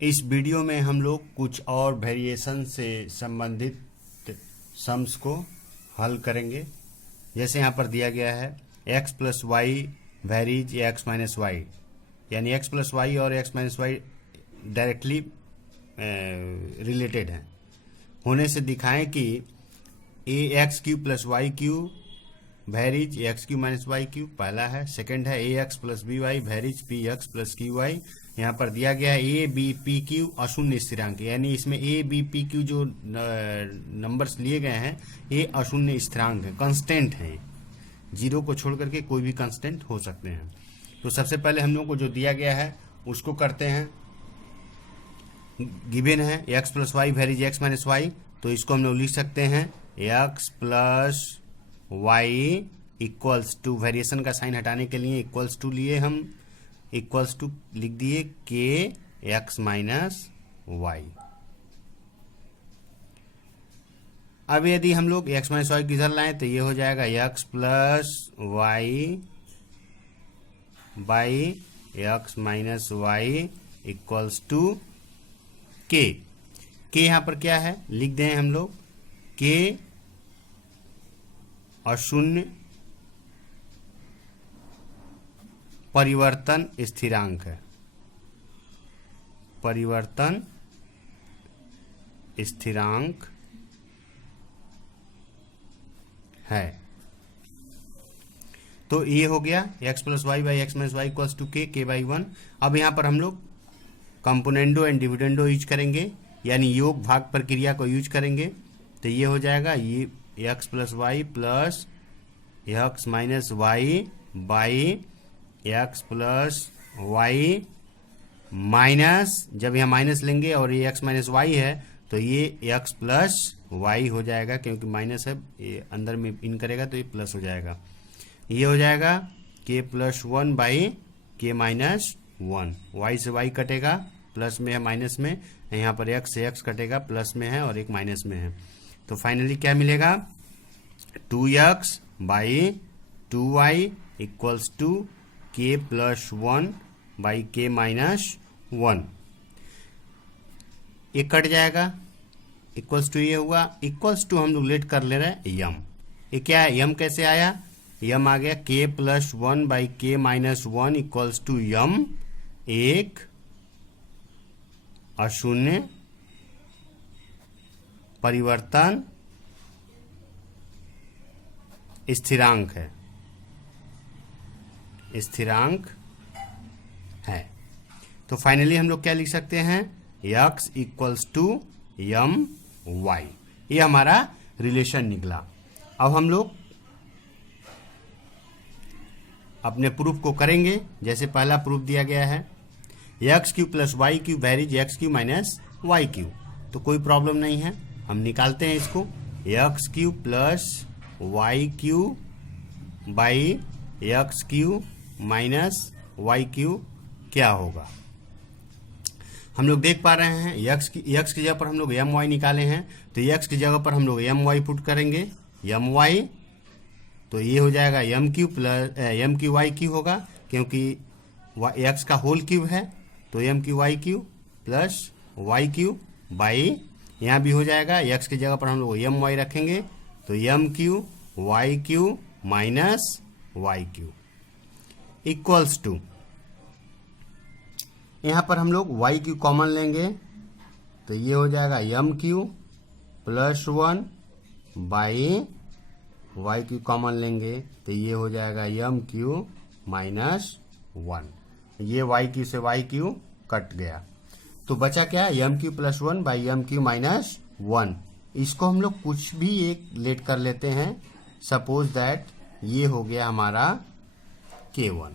इस वीडियो में हम लोग कुछ और वेरिएशन से संबंधित सम्स को हल करेंगे। जैसे यहाँ पर दिया गया है x plus Y varies x minus Y, यानी x प्लस वाई और x minus Y directly related हैं। होने से दिखाएं कि A X Q plus Y Q varies X Q minus Y Q, पहला है। सेकंड है A X plus B Y varies P X plus Q Y. यहाँ पर दिया गया है ए बी पी क्यू अशून्य स्थिरांक, यानी इसमें ए बी पी क्यू जो नंबर्स लिए गए हैं ये अशून्य स्थिरांक है, कांस्टेंट है। जीरो को छोड़ करके कोई भी कांस्टेंट हो सकते हैं। तो सबसे पहले हम लोग को जो दिया गया है उसको करते हैं। गिवन है X plus Y varies X minus Y, तो इसको हम लोग लिख सकते हैं X plus Y equals to, variation का साइन हटाने के लिए इक्वल्स टू लिए हम, इक्वल्स टू लिख दिए के एक्स माइनस वाई। अब यदि हम लोग एक्स माइनस वाई किधर लाएं तो ये हो जाएगा X plus Y by X minus Y equals to K. यहाँ पर क्या है लिख दें हम लोग, के अशून्य परिवर्तन स्थिरांक है, परिवर्तन स्थिरांक है। तो ये हो गया x plus Y by X minus Y equals to K by 1। अब यहाँ पर हम लोग कंपोनेंडो एंड डिविडेंडो यूज करेंगे, यानी योग भाग प्रक्रिया को यूज करेंगे। तो ये हो जाएगा ये x plus Y plus X minus Y by X plus Y minus, जब यहाँ माइनस लेंगे और ये x माइनस वाई है तो ये x प्लस वाई हो जाएगा, क्योंकि माइनस है ये अंदर में इन करेगा तो ये प्लस हो जाएगा। ये हो जाएगा k plus 1 by K minus 1, Y से वाई कटेगा, प्लस में है माइनस में, यहाँ पर x से x कटेगा, प्लस में है और एक माइनस में है। तो फाइनली क्या मिलेगा 2x by 2y equals to K plus 1 by K minus 1। ये कट जाएगा, इक्वल्स टू ये हुआ, इक्वल्स टू हम लोग लेट कर ले रहे हैं यम। ये क्या है, यम कैसे आया, यम आ गया के plus 1 by K minus 1 equals to यम, एक अशून्य परिवर्तन स्थिरांक है, स्थिरांक है। तो फाइनली हम लोग क्या लिख सकते हैं, x equals to M Y. ये हमारा रिलेशन निकला। अब हम लोग अपने प्रूफ को करेंगे। जैसे पहला प्रूफ दिया गया है X Q plus Y Q varies X Q minus Y cube, तो कोई प्रॉब्लम नहीं है, हम निकालते हैं इसको। X Q plus Y cube by X Q minus Y cube क्या होगा। हम लोग देख पा रहे हैं x की जगह पर हम लोग एम वाई निकाले हैं, तो x की जगह पर हम लोग एम वाई पुट करेंगे, एम वाई, तो ये हो जाएगा M cube plus M cube Y cube होगा, क्योंकि x का होल क्यूब है, तो M cube Y cube plus Y cube by, यहाँ भी हो जाएगा x की जगह पर हम लोग एम वाई रखेंगे, तो M cube Y cube minus Y Q equals to, यहाँ पर हम लोग वाई क्यू कॉमन लेंगे, तो ये हो जाएगा M cube plus 1 by Y cube common लेंगे, तो ये हो जाएगा एम क्यू माइनस 1। ये वाई क्यू से वाई क्यू कट गया, तो बचा क्या, M cube plus 1 by M cube minus 1। इसको हम लोग कुछ भी एक लेट कर लेते हैं, सपोज दैट ये हो गया हमारा K1।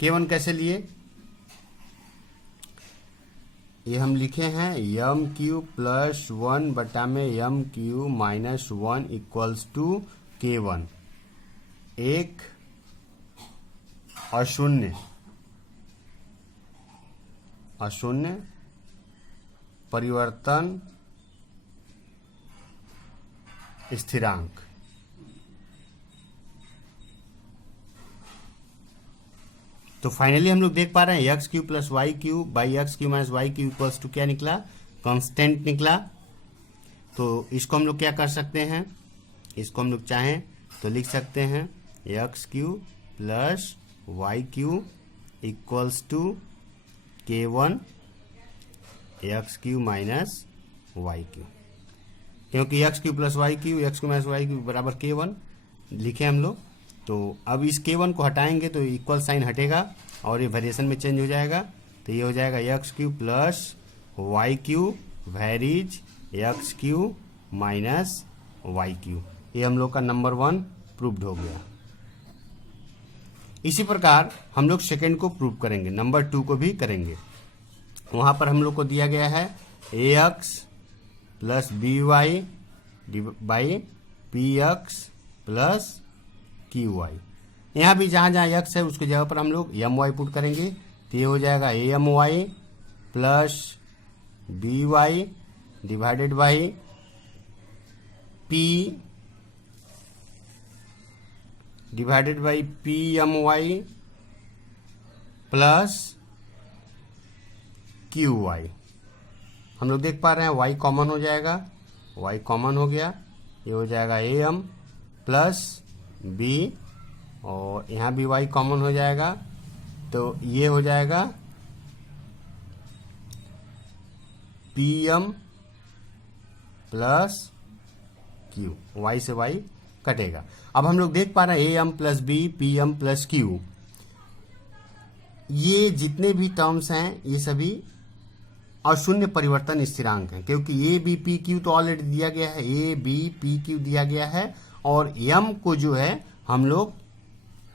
K1 कैसे लिए, ये हम लिखे हैं एम क्यू प्लस 1 बटा में M cube minus 1 equals to K1, एक अशून्य परिवर्तन स्थिरांक। तो फाइनली हम लोग देख पा रहे हैं X Q plus Y cube by X Q minus Y Q equals to क्या निकला, कांस्टेंट निकला। तो इसको हम लोग क्या कर सकते हैं, इसको हम लोग चाहें तो लिख सकते हैं X Q plus Y Q equals to K1 X Q minus Y Q, क्योंकि X Q plus Y Q X Q minus Y Q बराबर K1 लिखे हम लोग। तो अब इस K1 को हटाएंगे तो इक्वल साइन हटेगा और ये वेरिएशन में चेंज हो जाएगा। तो ये हो जाएगा X Q plus Y Q varies X Q minus Y cube. ये हम लोग का नंबर 1 प्रूव्ड हो गया। इसी प्रकार हम लोग सेकेंड को प्रूव करेंगे, नंबर 2 को भी करेंगे। वहां पर हम लोग को दिया गया है A X plus B Y by P X plus Q Y. यहाँ भी जहाँ जहाँ एक्स है उसकी जगह पर हम लोग एम वाई पुट करेंगे। तो ये हो जाएगा A M Y plus B Y divided by P divided by P M Y plus Q Y. हम लोग देख पा रहे हैं वाई कॉमन हो जाएगा, वाई कॉमन हो गया। ये हो जाएगा ए एम प्लस बी और यहाँ भी वाई कॉमन हो जाएगा। तो ये हो जाएगा P M plus Q, Y से वाई कटेगा। अब हम लोग देख पा रहे हैं A M plus B P M plus Q, ये जितने भी टर्म्स हैं ये सभी अशून्य परिवर्तन स्थिरांक हैं, क्योंकि ए बी पी क्यू तो ऑलरेडी दिया गया है, ए बी पी क्यू दिया गया है और एम को जो है हम लोग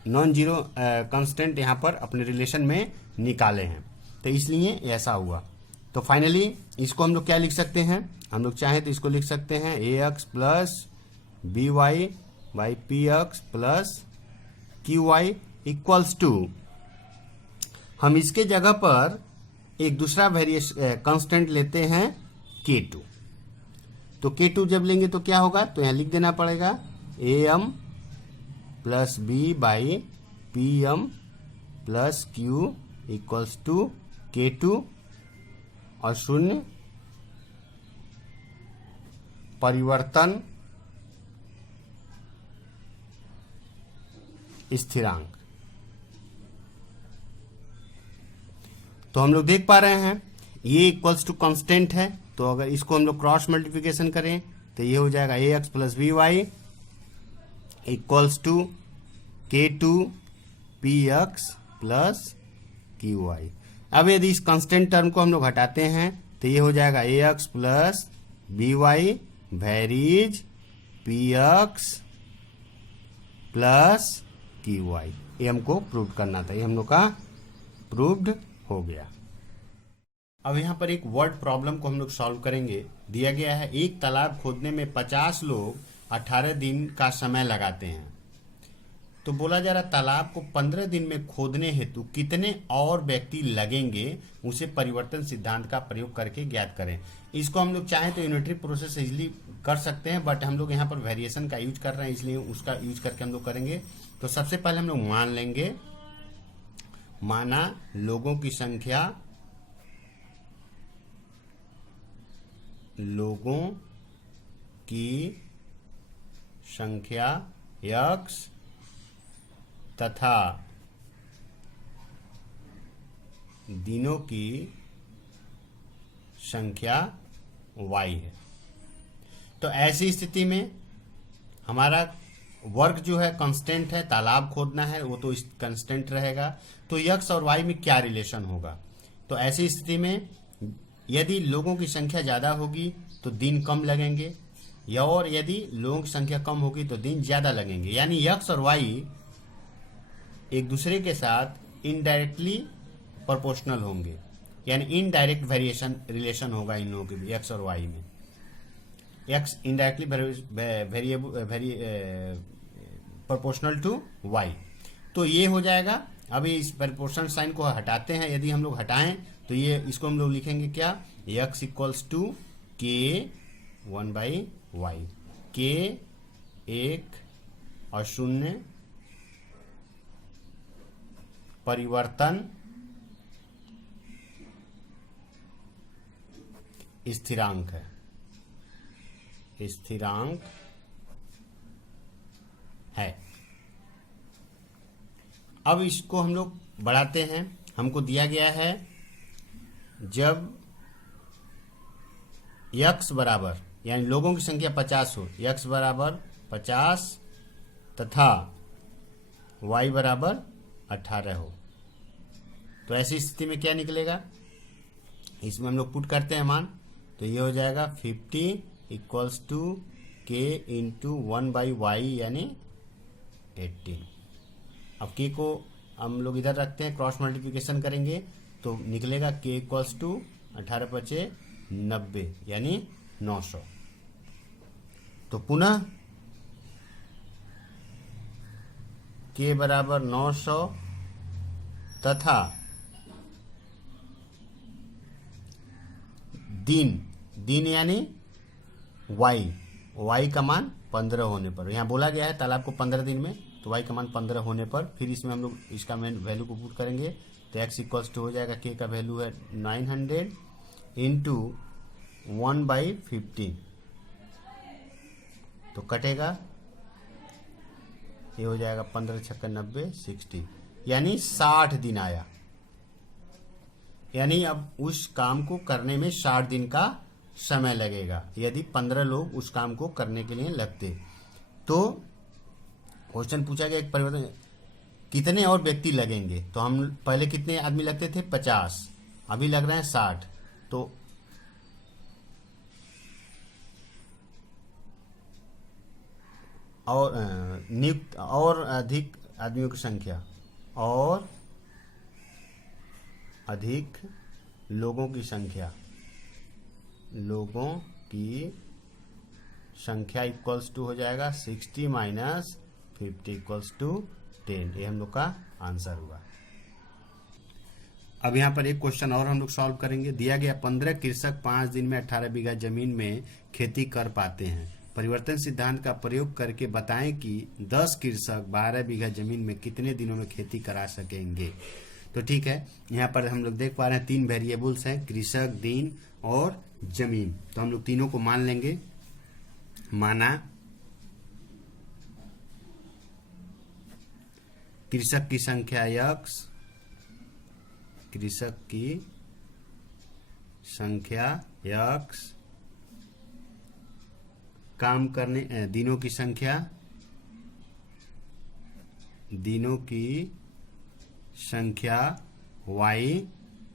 नॉन जीरो कांस्टेंट यहाँ पर अपने रिलेशन में निकाले हैं, तो इसलिए ऐसा हुआ। तो फाइनली इसको हम लोग क्या लिख सकते हैं, हम लोग चाहें तो इसको लिख सकते हैं A X plus B Y by P X plus Q Y equals to, हम इसके जगह पर एक दूसरा कांस्टेंट लेते हैं K2। तो K2 जब लेंगे तो क्या होगा, तो यहां लिख देना पड़ेगा A M plus B by P M plus Q equals to K2 और शून्य परिवर्तन स्थिरांक। तो हम लोग देख पा रहे हैं ये इक्वल्स टू कांस्टेंट है, तो अगर इसको हम लोग क्रॉस मल्टीप्लिकेशन करें तो ये हो जाएगा A X plus B Y equals to K2 P X plus Q Y. अब यदि इस कांस्टेंट टर्म को हम लोग हटाते हैं तो ये हो जाएगा A X plus B Y varies P X plus Q Y. ये हमको प्रूव करना था, ये हम लोग का प्रूव्ड हो गया। अब यहाँ पर एक वर्ड प्रॉब्लम को हम लोग सॉल्व करेंगे। दिया गया है एक तालाब खोदने में 50 लोग 18 दिन का समय लगाते हैं। तो बोला जा रहा तालाब को 15 दिन में खोदने हेतु कितने और व्यक्ति लगेंगे, उसे परिवर्तन सिद्धांत का प्रयोग करके ज्ञात करें। इसको हम लोग चाहें तो यूनिटरी प्रोसेस इजिली कर सकते हैं, बट हम लोग यहाँ पर वेरिएशन का यूज कर रहे हैं, इसलिए उसका यूज करके हम लोग करेंगे। तो सबसे पहले हम लोग मान लेंगे, माना लोगों की संख्या x तथा दिनों की संख्या y है। तो ऐसी स्थिति में हमारा वर्क जो है कांस्टेंट है, तालाब खोदना है, वो तो कांस्टेंट रहेगा। तो x और y में क्या रिलेशन होगा, तो ऐसी स्थिति में यदि लोगों की संख्या ज़्यादा होगी तो दिन कम लगेंगे, या और यदि लोगों की संख्या कम होगी तो दिन ज़्यादा लगेंगे। यानी x और y एक दूसरे के साथ इनडायरेक्टली प्रोपोर्शनल होंगे, यानी इनडायरेक्ट वेरिएशन रिलेशन होगा इन लोगों के भी x और y में। x indirectly proportional to y, तो ये हो जाएगा। अभी इस प्रोपोर्शनल साइन को हटाते हैं, यदि हम लोग हटाएं तो ये इसको हम लोग लिखेंगे क्या, x equals to K1 by Y. K 1 और 0 परिवर्तन स्थिरांक है, स्थिरांक है। अब इसको हम लोग बढ़ाते हैं। हमको दिया गया है जब x बराबर यानी लोगों की संख्या 50 हो, x बराबर 50 तथा y बराबर 18 हो, तो ऐसी स्थिति में क्या निकलेगा, इसमें हम लोग पुट करते हैं मान, तो ये हो जाएगा 50 equals to k into 1/y यानी 18। अब k को हम लोग इधर रखते हैं, क्रॉस मल्टीप्लिकेशन करेंगे तो निकलेगा k इक्वल्स टू 18×5 = 90 यानी 900। तो पुनः k बराबर 900 तथा दिन यानी y का मान 15 होने पर, यहाँ बोला गया है तालाब को 15 दिन में, तो y का मान 15 होने पर फिर इसमें हम लोग इसका वैल्यू को पुट करेंगे तो x इक्वल्स टू हो जाएगा, k का वैल्यू है 900 इंटू 1/15, तो कटेगा, ये हो जाएगा 15×6 = 60 यानी 60 दिन आया। यानी अब उस काम को करने में 60 दिन का समय लगेगा यदि 15 लोग उस काम को करने के लिए लगते। तो क्वेश्चन पूछा गया एक परिवर्तन कितने और व्यक्ति लगेंगे, तो हम पहले कितने आदमी लगते थे 50, अभी लग रहे हैं 60, तो और नियुक्त और अधिक आदमियों की संख्या और अधिक लोगों की संख्या इक्वल्स टू हो जाएगा 60 - 50 इक्वल्स टू 10। ये हम लोग का आंसर हुआ। अब यहाँ पर एक क्वेश्चन और हम लोग सॉल्व करेंगे। दिया गया 15 कृषक 5 दिन में 18 बीघा जमीन में खेती कर पाते हैं। परिवर्तन सिद्धांत का प्रयोग करके बताएं कि 10 कृषक 12 बीघा जमीन में कितने दिनों में खेती करा सकेंगे। तो ठीक है, यहाँ पर हम लोग देख पा रहे हैं 3 वेरिएबल्स हैं, कृषक, दिन और जमीन। तो हम लोग तीनों को मान लेंगे। माना कृषक की संख्या x, कृषक की संख्या x, काम करने दिनों की संख्या, दिनों की संख्या y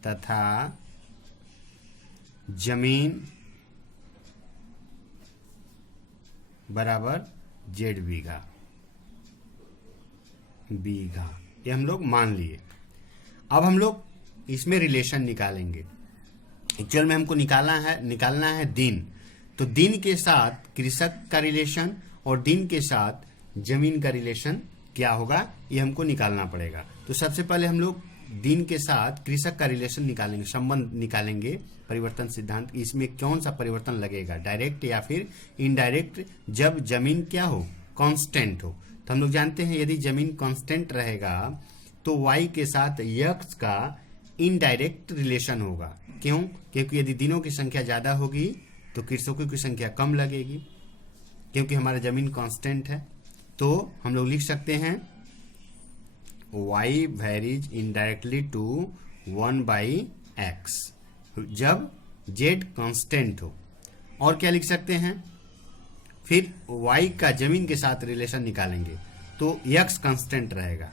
तथा जमीन बराबर z बीघा। ये हम लोग मान लिए। अब हम लोग इसमें रिलेशन निकालेंगे। एक्चुअल में हमको निकालना है दिन। तो दिन के साथ कृषक का रिलेशन और दिन के साथ जमीन का रिलेशन क्या होगा, ये हमको निकालना पड़ेगा। तो सबसे पहले हम लोग दिन के साथ कृषक का रिलेशन निकालेंगे, संबंध निकालेंगे परिवर्तन सिद्धांत। इसमें कौन सा परिवर्तन लगेगा, डायरेक्ट या फिर इनडायरेक्ट, जब जमीन क्या हो, कांस्टेंट हो। तो हम लोग जानते हैं यदि जमीन कांस्टेंट रहेगा तो y के साथ x का इनडायरेक्ट रिलेशन होगा। क्यों? क्योंकि यदि दिनों की संख्या ज्यादा होगी तो कृषकों की संख्या कम लगेगी, क्योंकि हमारा जमीन कांस्टेंट है। तो हम लोग लिख सकते हैं y varies indirectly to 1/x जब z कांस्टेंट हो। और क्या लिख सकते हैं, फिर y का जमीन के साथ रिलेशन निकालेंगे तो x कांस्टेंट रहेगा।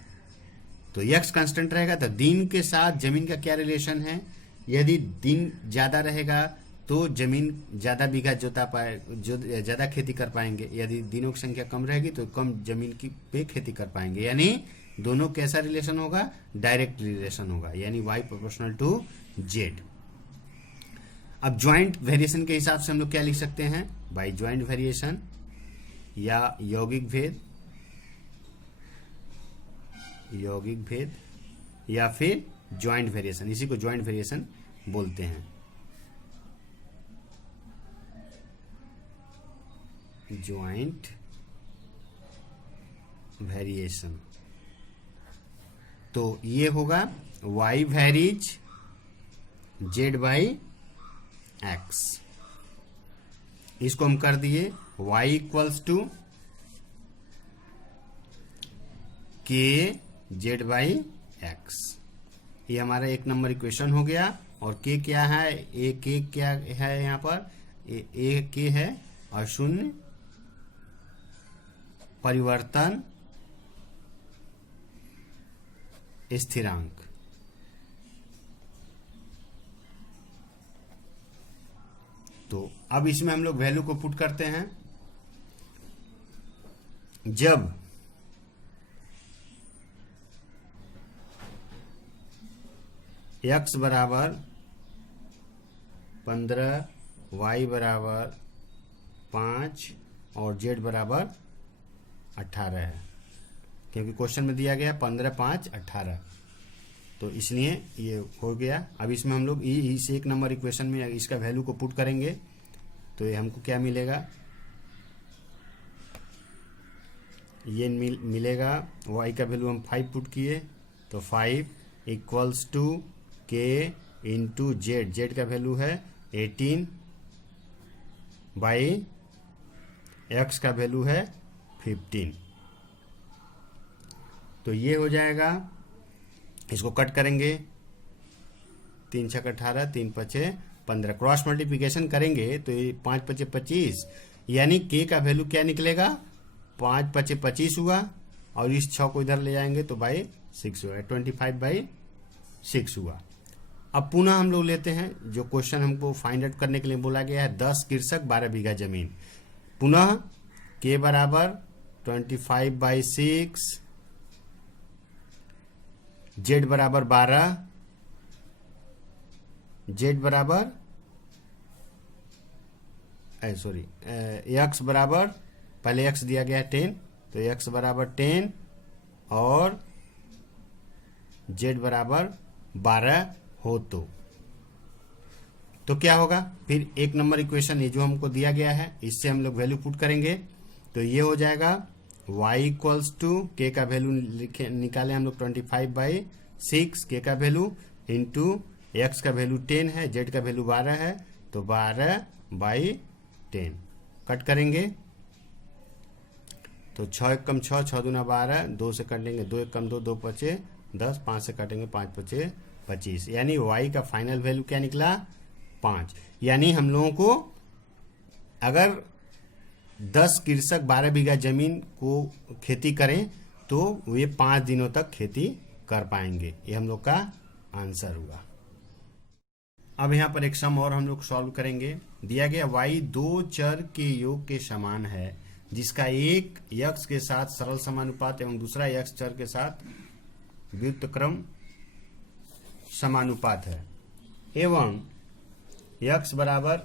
तो x कांस्टेंट रहेगा तो दिन के साथ जमीन का क्या रिलेशन है, यदि दिन ज्यादा रहेगा तो जमीन ज्यादा बीघा जोता पाए, जो ज्यादा खेती कर पाएंगे। यदि दिनों की संख्या कम रहेगी तो कम जमीन की पे खेती कर पाएंगे। यानी दोनों कैसा रिलेशन होगा, डायरेक्ट रिलेशन होगा, यानी y प्रोपोर्शनल टू z। अब ज्वाइंट वेरिएशन के हिसाब से हम लोग क्या लिख सकते हैं, बाय ज्वाइंट वेरिएशन या यौगिक भेद या फिर ज्वाइंट वेरिएशन, इसी को ज्वाइंट वेरिएशन बोलते हैं। ज्वाइंट वेरिएशन तो ये होगा y varies z by x. इसको हम कर दिए y इक्वल्स टू के जेड बाई एक्स। ये हमारा एक नंबर इक्वेशन हो गया। और के क्या है, ए के क्या है यहाँ पर, ए के है और शून्य परिवर्तन स्थिरांक। तो अब इसमें हम लोग वैल्यू को पुट करते हैं। जब x बराबर 15, y बराबर 5 और z बराबर 18 है, क्योंकि क्वेश्चन में दिया गया 15, 5, 18, तो इसलिए ये हो गया। अब इसमें हम लोग इस एक नंबर इक्वेशन में इसका वैल्यू को पुट करेंगे तो ये हमको क्या मिलेगा, ये मिलेगा y का वैल्यू हम 5 पुट किए तो 5 इक्वल्स टू के इंटू जेड, जेड का वैल्यू है 18 बाई एक्स का वैल्यू है 15। तो ये हो जाएगा, इसको कट करेंगे 3 छक 18, 3 पचे 15, क्रॉस मल्टीप्लिकेशन करेंगे तो ये 5 पचे 25, यानी के का वैल्यू क्या निकलेगा, 5 पचे 25 हुआ और इस 6 को इधर ले जाएंगे तो बाई 6 हुआ, 25 बाई 6 हुआ। अब पुनः हम लोग लेते हैं जो क्वेश्चन हमको फाइंड आउट करने के लिए बोला गया है, 10 कृषक 12 बीघा जमीन। पुनः के बराबर 25 बाई 6, जेड बराबर 12, जेड बराबर एक्स बराबर, पहले एक्स दिया गया है 10, तो एक्स बराबर 10 और जेड बराबर 12 हो तो क्या होगा, फिर एक नंबर इक्वेशन ये जो हमको दिया गया है इससे हम लोग वैल्यू पुट करेंगे तो ये हो जाएगा y इक्वल्स टू के का वैल्यू निकाले हम लोग 25 बाई 6, के का वैल्यू इंटू एक्स का वैल्यू 10 है, जेड का वैल्यू 12 है तो 12 बाई 10, कट करेंगे तो 6 एक कम 6, 6 दूना 12, 2 से काटेंगे 2 एक कम 2, 2 पचे 10, 5 से काटेंगे 5 पचे 25, यानी y का फाइनल वैल्यू क्या निकला 5। यानी हम लोगों को अगर 10 कृषक 12 बीघा जमीन को खेती करें तो वे 5 दिनों तक खेती कर पाएंगे, ये हम लोग का आंसर हुआ। अब यहाँ पर एक सम और हम लोग सॉल्व करेंगे। दिया गया y दो चर के योग के समान है जिसका एक x के साथ सरल समानुपात एवं दूसरा x चर के साथ व्युत्क्रम समानुपात है, एवं x बराबर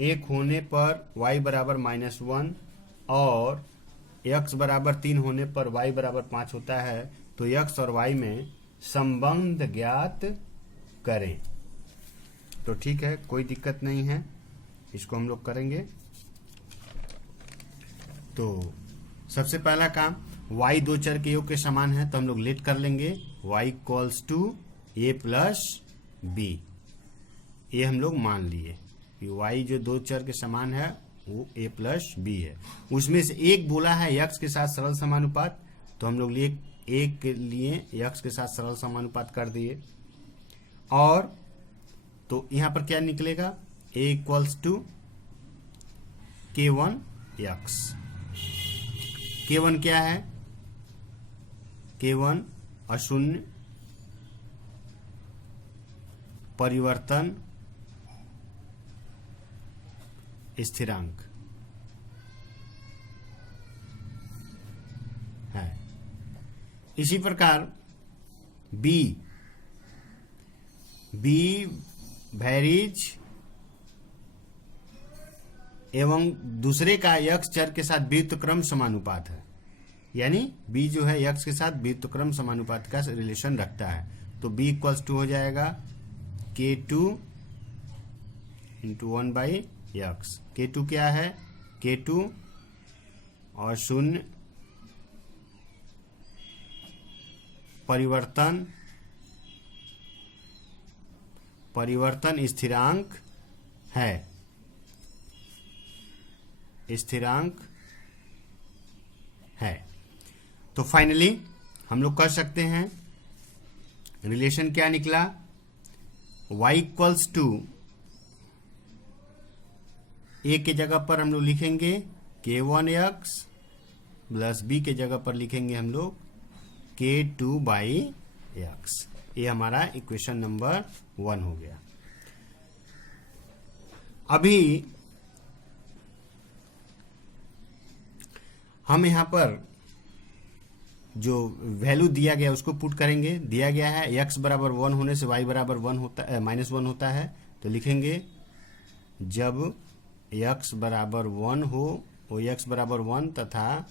1 होने पर y बराबर -1 और x बराबर 3 होने पर y बराबर 5 होता है, तो x और y में संबंध ज्ञात करें। तो ठीक है, कोई दिक्कत नहीं है, इसको हम लोग करेंगे। तो सबसे पहला काम, y दो चर के योग के समान है तो हम लोग लेट कर लेंगे y equals to a plus b, ये हम लोग मान लिए कि y जो दो चर के समान है वो a प्लस b है। उसमें से एक बोला है x के साथ सरल समानुपात, तो हम लोग एक के लिए x के साथ सरल समानुपात कर दिए। और तो यहाँ पर क्या निकलेगा, a equals to k1x। k1 क्या है, k1 अशून्य परिवर्तन स्थिरांक है। इसी प्रकार b वैरीज एवं दूसरे का x चर के साथ व्युत्क्रम समानुपात है, यानी b जो है x के साथ व्युत्क्रम समानुपात का रिलेशन रखता है, तो b इक्वल्स टू हो जाएगा k2 into 1 by x. k2 क्या है, k2 और 0 परिवर्तन स्थिरांक है। तो फाइनली हम लोग कर सकते हैं, रिलेशन क्या निकला, y इक्वल्स टू ए के जगह पर हम लोग लिखेंगे k1x प्लस बी के जगह पर लिखेंगे हम लोग k2/x। ये हमारा इक्वेशन नंबर 1 हो गया। अभी हम यहाँ पर जो वैल्यू दिया गया उसको पुट करेंगे। दिया गया है x बराबर 1 होने से y बराबर 1 होता है -1 होता है, तो लिखेंगे जब x बराबर 1 हो, वो x बराबर 1 तथा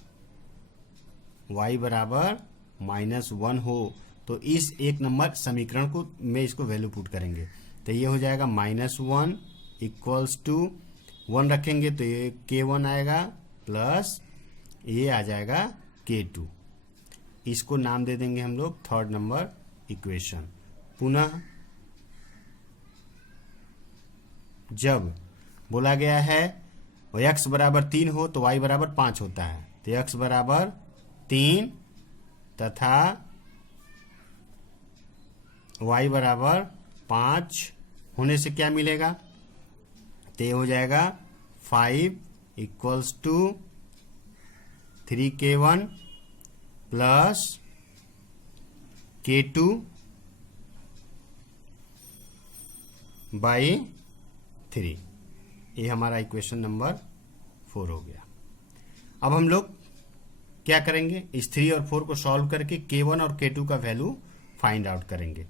y बराबर -1 हो, तो इस एक नंबर समीकरण को में इसको वैल्यू पुट करेंगे। तो ये हो जाएगा -1 इक्वल्स टू 1 रखेंगे तो ये k1 आएगा प्लस ये आ जाएगा k2। इसको नाम दे देंगे हम लोग थर्ड नंबर इक्वेशन। पुनः जब बोला गया है x बराबर 3 हो तो y बराबर 5 होता है, तो x बराबर 3 तथा y बराबर 5 होने से क्या मिलेगा, तो ये हो जाएगा 5 equals to 3k1 plus k2 by 3। ये हमारा इक्वेशन नंबर 4 हो गया। अब हम लोग क्या करेंगे, इस 3 और 4 को सॉल्व करके k1 और k2 का वैल्यू फाइंड आउट करेंगे।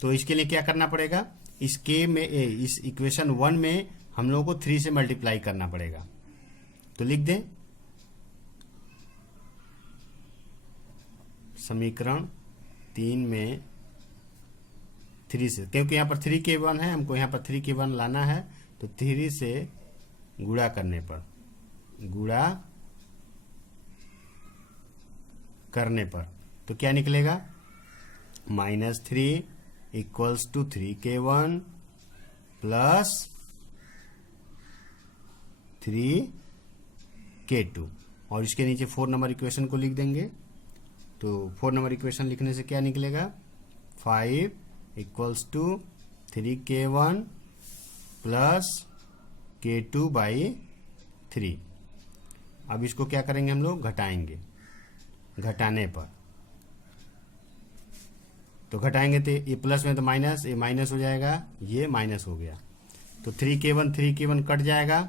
तो इसके लिए क्या करना पड़ेगा, इस इस इक्वेशन 1 में हम लोगों को 3 से मल्टीप्लाई करना पड़ेगा। तो लिख दें समीकरण 3 में 3 से, क्योंकि यहाँ पर 3k1 है, हमको यहाँ पर 3k1 लाना है, तो 3 से गुणा करने पर तो क्या निकलेगा, -3 equals to 3k1 plus 3k2 और इसके नीचे 4 नंबर इक्वेशन को लिख देंगे। तो 4 नंबर इक्वेशन लिखने से क्या निकलेगा, 5 equals to 3k1 plus k2/3। अब इसको क्या करेंगे हम लोग, घटाएंगे, घटाने पर तो घटाएंगे तो ये प्लस में तो माइनस, ये माइनस हो जाएगा, ये माइनस हो गया, तो 3k1 कट जाएगा,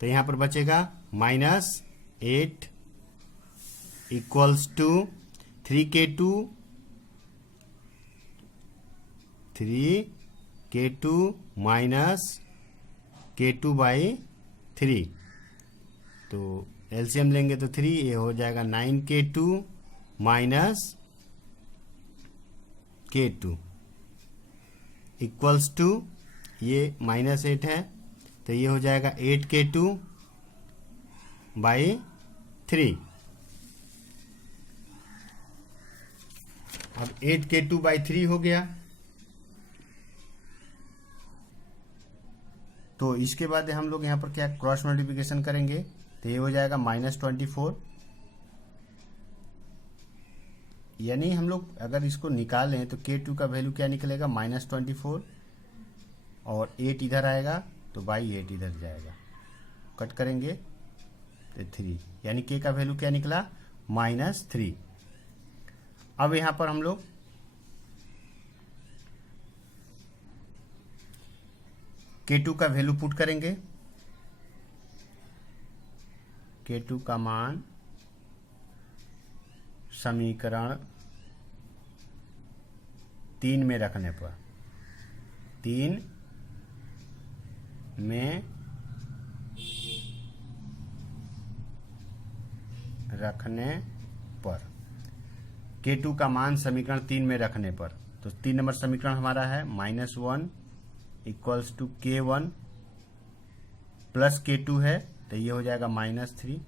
तो यहाँ पर बचेगा -8 equals to 3k2 minus k2/3। तो एलसीएम लेंगे तो 3, ये हो जाएगा 9k2 minus k2 equals to, ये -8 है, तो ये हो जाएगा 8k2/3। अब 8k2/3 हो गया। तो इसके बाद हम लोग यहाँ पर क्या क्रॉस मल्टीप्लिकेशन करेंगे, तो ये हो जाएगा -24, यानी हम लोग अगर इसको निकालें तो k2 का वैल्यू क्या निकलेगा, -24 और 8 इधर आएगा तो /8 इधर जाएगा, कट करेंगे तो 3, यानी k का वैल्यू क्या निकला, -3। अब यहाँ पर हम लोग k2 का वैल्यू पुट करेंगे। k2 का मान समीकरण 3 में रखने पर, 3 में रखने पर, k2 का मान समीकरण 3 में रखने पर, तो 3 नंबर समीकरण हमारा है -1 equals to k1 plus k2 है, तो ये हो जाएगा -3,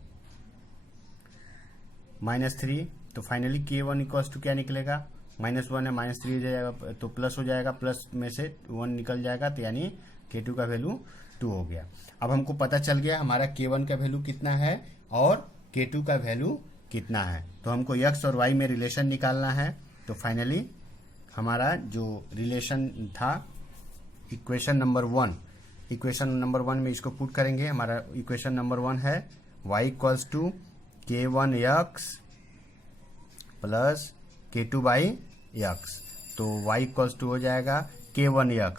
तो फाइनली k1 इक्वल्स टू क्या निकलेगा, -1 है, -3 हो जाएगा तो प्लस हो जाएगा, प्लस में से 1 निकल जाएगा, तो यानी K2 का वैल्यू 2 हो गया। अब हमको पता चल गया हमारा K1 का वैल्यू कितना है और K2 का वैल्यू कितना है। तो हमको x और y में रिलेशन निकालना है। तो फाइनली हमारा जो रिलेशन था इक्वेशन नंबर 1 में इसको पुट करेंगे। हमारा इक्वेशन नंबर 1 है y equals to K1x plus K2 by x। तो y इक्वल्स टू हो जाएगा K1x,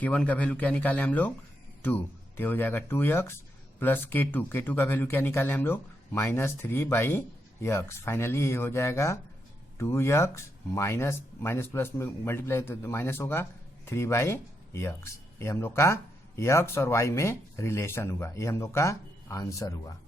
K1 का वैल्यू क्या निकाले हम लोग 2, तो हो जाएगा 2x प्लस K2 का वैल्यू क्या निकाले हम लोग -3 बाई x। फाइनली ये हो जाएगा 2x माइनस प्लस में मल्टीप्लाई तो माइनस होगा 3 बाई x। ये हम लोग का x और y में रिलेशन हुआ, ये हम लोग का आंसर हुआ।